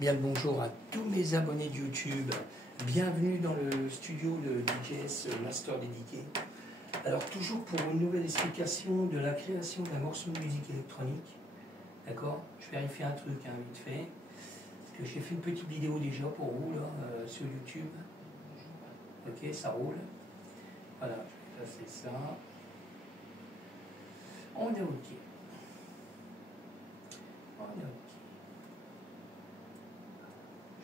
Bien le bonjour à tous mes abonnés de YouTube. Bienvenue dans le studio de DJS Master Dédié. Alors toujours pour une nouvelle explication de la création d'un morceau de musique électronique. D'accord? Je vérifie un truc vite fait. Parce que j'ai fait une petite vidéo déjà pour vous là, sur YouTube. Ok, ça roule. Voilà, je vais passer ça. On est ok. On est ok.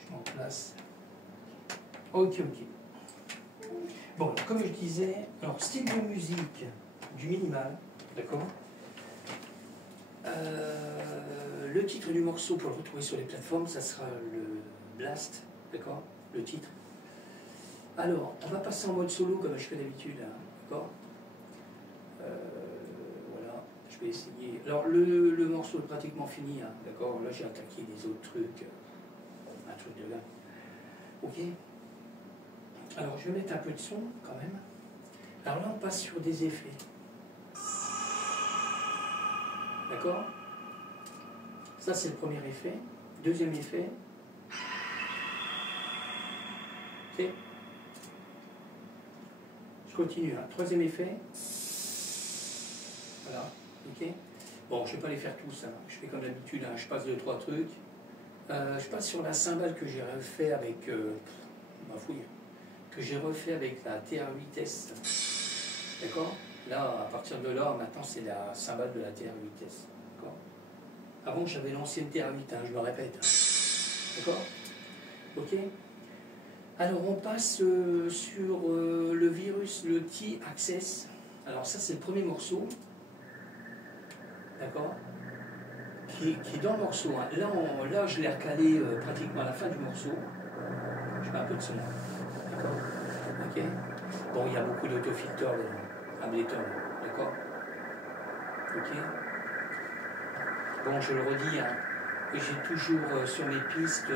Je m'en place. Ok. Bon, comme je disais, alors style de musique du minimal, d'accord. Le titre du morceau pour le retrouver sur les plateformes, ça sera le Blast, d'accord, le titre. Alors, on va passer en mode solo comme je fais d'habitude, d'accord. Voilà, je vais essayer. Alors, le morceau est pratiquement fini, d'accord. Là, j'ai attaqué des autres trucs, un truc de là. Ok. Alors, je vais mettre un peu de son quand même. Alors là, on passe sur des effets. D'accord? Ça, c'est le premier effet. Deuxième effet. Ok? Je continue. Troisième effet. Voilà. Ok? Bon, je ne vais pas les faire tous. Je fais comme d'habitude. Je passe 2-3 trucs. Je passe sur la cymbale que j'ai refait avec... ma fouille. Que j'ai refait avec la TR8S. D'accord? Là, à partir de là, maintenant, c'est la cymbale de la TR8S. D'accord? Avant, j'avais l'ancienne TR8, je le répète. D'accord? Ok? Alors, on passe sur le virus, le T-Access. Alors, ça, c'est le premier morceau. D'accord? Qui est dans le morceau. Là, je l'ai recalé pratiquement à la fin du morceau. Je mets un peu de son. D'accord? Ok? Bon, il y a beaucoup d'autofilters à Ableton. D'accord? Ok? Bon, je le redis, j'ai toujours sur mes pistes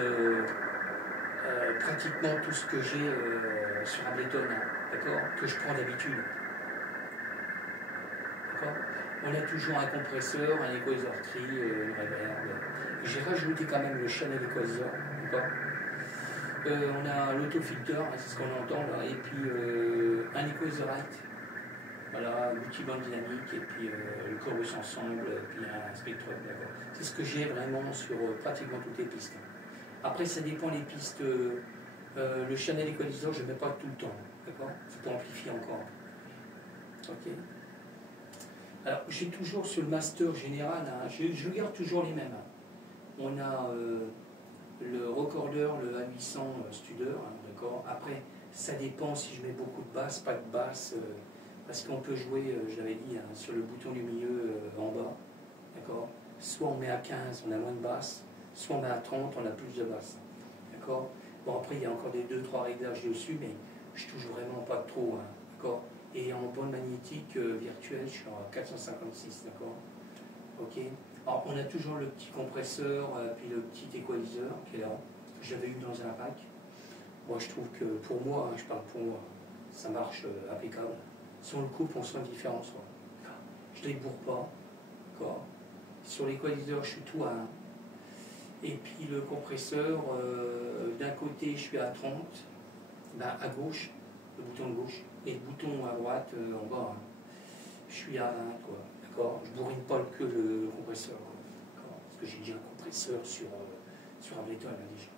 pratiquement tout ce que j'ai sur Ableton, d'accord, que je prends d'habitude. D'accord? On a toujours un compresseur, un equalizer tree, une reverb. J'ai rajouté quand même le channel equalizer, d'accord? On a l'autofilter, c'est ce qu'on entend là, et puis un equalizer right. Voilà, multibande dynamique et puis le chorus ensemble, et puis un spectrum, d'accord. C'est ce que j'ai vraiment sur pratiquement toutes les pistes. Après, ça dépend les pistes. Le channel equalizer, je ne mets pas tout le temps, d'accord. C'est pour amplifier encore. Ok. Alors, j'ai toujours sur le master général, je garde toujours les mêmes. On a le recorder, le A800 Studer, d'accord. Après, ça dépend si je mets beaucoup de basse, pas de basse. Parce qu'on peut jouer, je l'avais dit, sur le bouton du milieu en bas, d'accord. Soit on met à 15, on a moins de basse, soit on met à 30, on a plus de basse, d'accord. Bon, après, il y a encore des 2-3 réglages dessus, mais je touche vraiment pas trop, d'accord. Et en bande magnétique virtuelle, je suis à 456, d'accord. Ok. Alors, on a toujours le petit compresseur, puis le petit equalizer qui est là, que j'avais eu dans un rack. Moi, je trouve que pour moi, je parle pour moi, ça marche impeccable. Si on le coupe, on sent une différence. Je ne les bourre pas. Sur l'équaliseur, je suis tout à 1. Et puis le compresseur, d'un côté, je suis à 30. À gauche, le bouton de gauche. Et le bouton à droite, en bas, je suis à 1. D'accord? Je ne bourrine pas que le compresseur. Parce que j'ai déjà un compresseur sur Ableton déjà.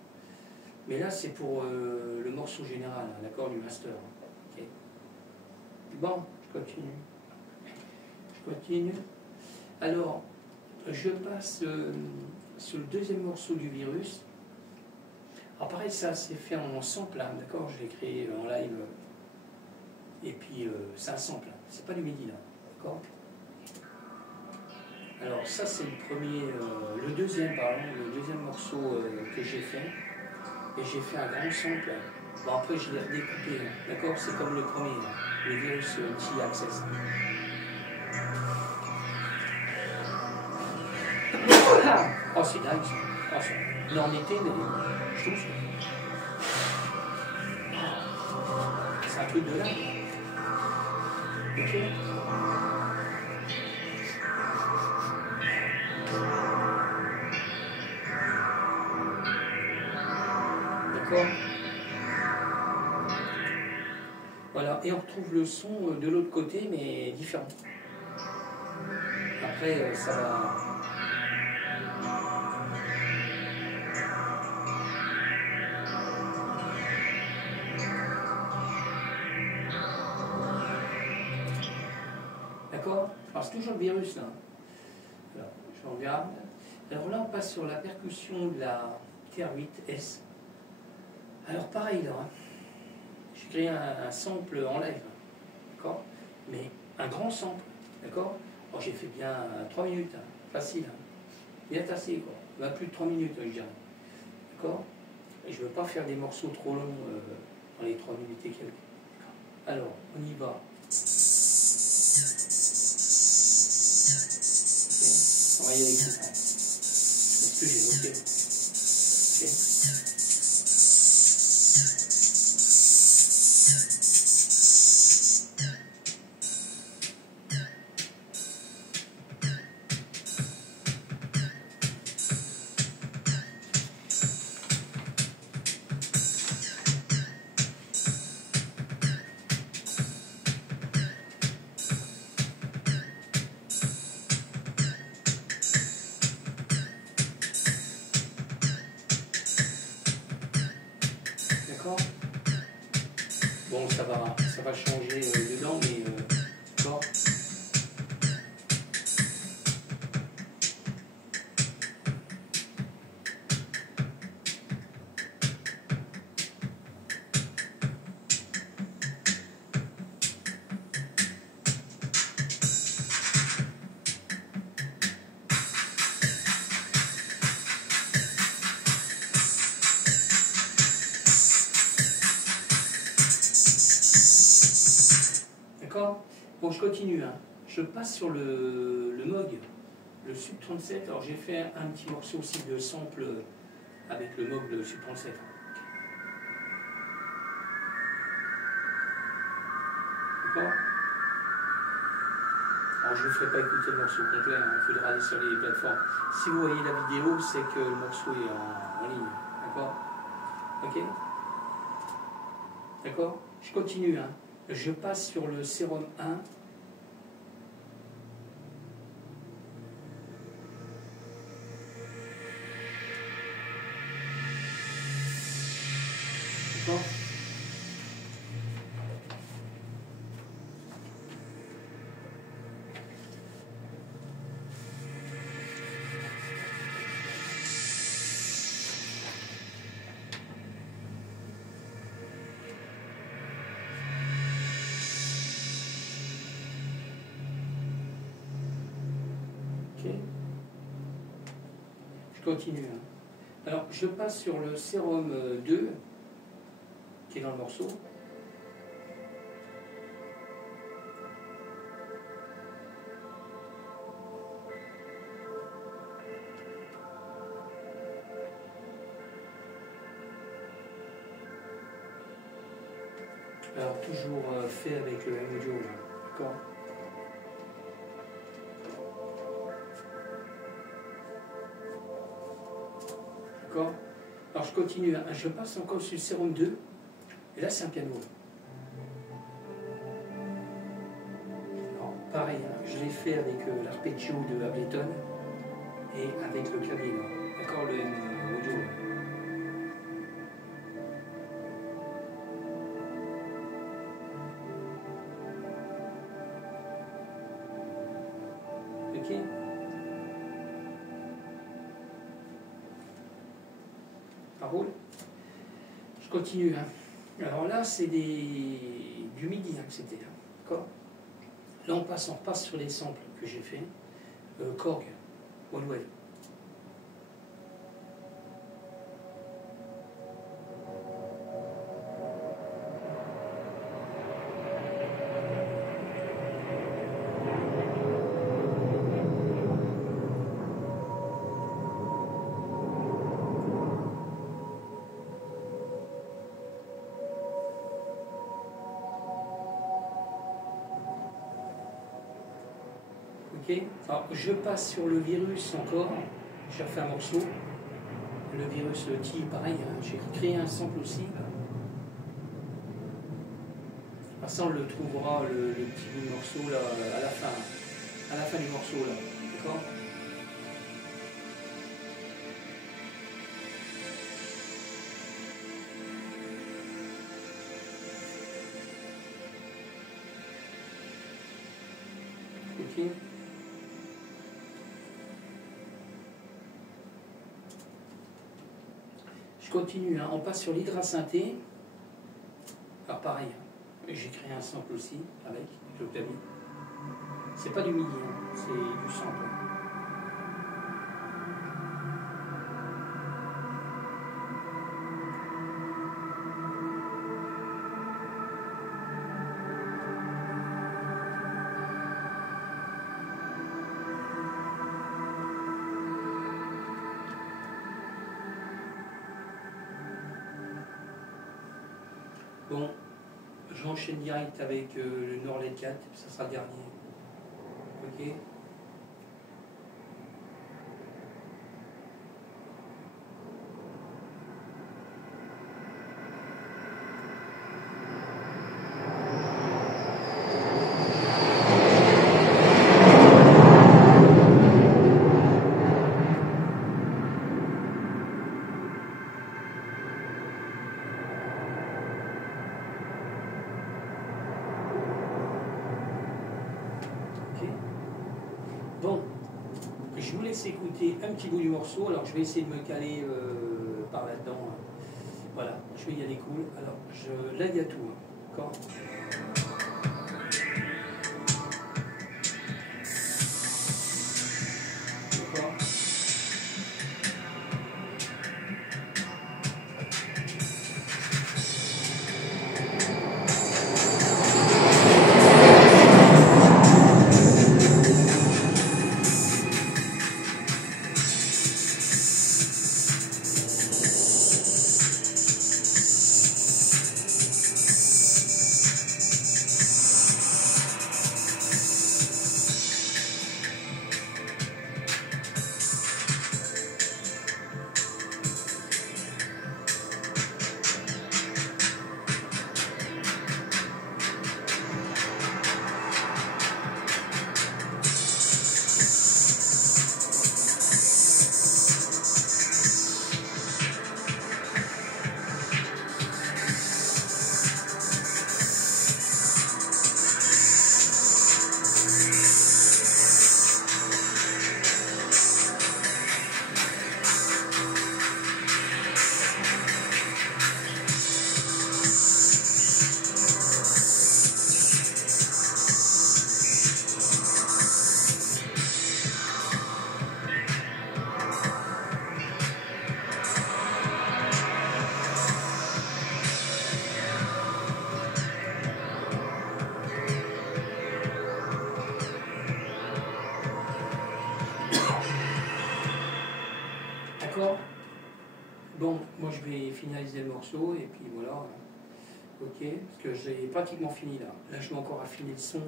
Mais là, c'est pour le morceau général, d'accord, du master. Okay. Bon, je continue. Alors, je passe sur le deuxième morceau du virus. Alors pareil, ça c'est fait en sample, d'accord, je l'ai créé en live. Et puis c'est un sample, c'est pas du MIDI là, d'accord. Alors ça c'est le deuxième morceau que j'ai fait. Et j'ai fait un grand sample. Bon après je l'ai redécoupé, d'accord, c'est comme le premier, le virus T-Access. Oh, c'est dingue ça. Oh, c'est une ornité, mais je trouve ça. C'est un truc de dingue. Ok. D'accord? Voilà, et on retrouve le son de l'autre côté, mais différent. Après, ça va. D'accord? Alors c'est toujours le virus là. Alors, je regarde. Alors là, on passe sur la percussion de la TR8S. Alors pareil là, hein. J'ai créé un sample en live, d'accord? Mais un grand sample, d'accord? Alors j'ai fait bien 3 minutes, hein. Facile, hein. Bien tassé quoi. Bah, plus de 3 minutes, je dirais. D'accord? Et je ne veux pas faire des morceaux trop longs dans les 3 minutes et quelques. Alors, on y va. On va y aller tout. Est-ce que j'ai noté? Ok. D'accord? Bon, ça va changer dedans, mais d'accord? D'accord? Bon, je continue, hein. Je passe sur le Moog, le Sub 37. Alors j'ai fait un petit morceau aussi de sample avec le Moog de Sub 37. D'accord? Alors je ne ferai pas écouter le morceau complet, hein. Il faudra aller sur les plateformes. Si vous voyez la vidéo, c'est que le morceau est en ligne. D'accord? Ok? D'accord? Je continue, hein. Je passe sur le Serum 1. D'accord? Ok? Je continue, hein. Alors, je passe sur le Serum 2, qui est dans le morceau. Alors, toujours fait avec le même audio, là. D'accord? D'accord? Alors, je continue, hein. Je passe encore sur le Serum 2, et là, c'est un piano. Alors, pareil, hein. Je l'ai fait avec l'arpeggio de Ableton et avec le clavier, là. D'accord? Le même audio, là. Ok? Ça roule? Je continue, hein. Alors là, c'est du MIDI, hein, que c'était, hein. D'accord? Là, on passe sur les samples que j'ai fait. Korg, OneWave. Ok. Alors, je passe sur le virus encore. J'ai refait un morceau. Le virus T, pareil, hein, j'ai créé un sample aussi. Là. Ah, ça, on le trouvera, le petit bout de morceau, là, à la fin du morceau, là. D'accord? Ok. Je continue, hein. On passe sur l'hydrasynthé. Alors pareil, j'ai créé un sample aussi avec l'octavie. C'est pas du MIDI, hein. C'est du sample. Bon, j'enchaîne direct avec le Norled 4, ça sera le dernier. Ok. Bon, je vous laisse écouter un petit bout du morceau, alors je vais essayer de me caler par là-dedans. Voilà, je vais y aller cool. Alors, là il y a tout, hein. D'accord? D'accord? D'accord? Bon, moi je vais finaliser le morceau et puis voilà. Ok, parce que j'ai pratiquement fini là. Là je vais encore affiner le son,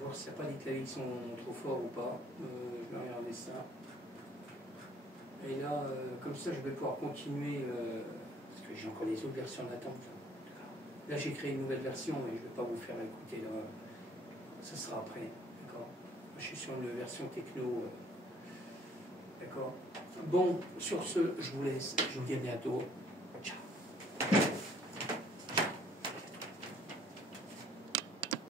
voir s'il n'y a pas des claviers qui sont trop forts ou pas. Je vais regarder ça. Et là, comme ça je vais pouvoir continuer, parce que j'ai encore des autres versions d'attente. Là j'ai créé une nouvelle version et je ne vais pas vous faire écouter là. Ça sera après, d'accord? Je suis sur une version techno. D'accord? Bon, sur ce, je vous laisse. Je vous dis à bientôt.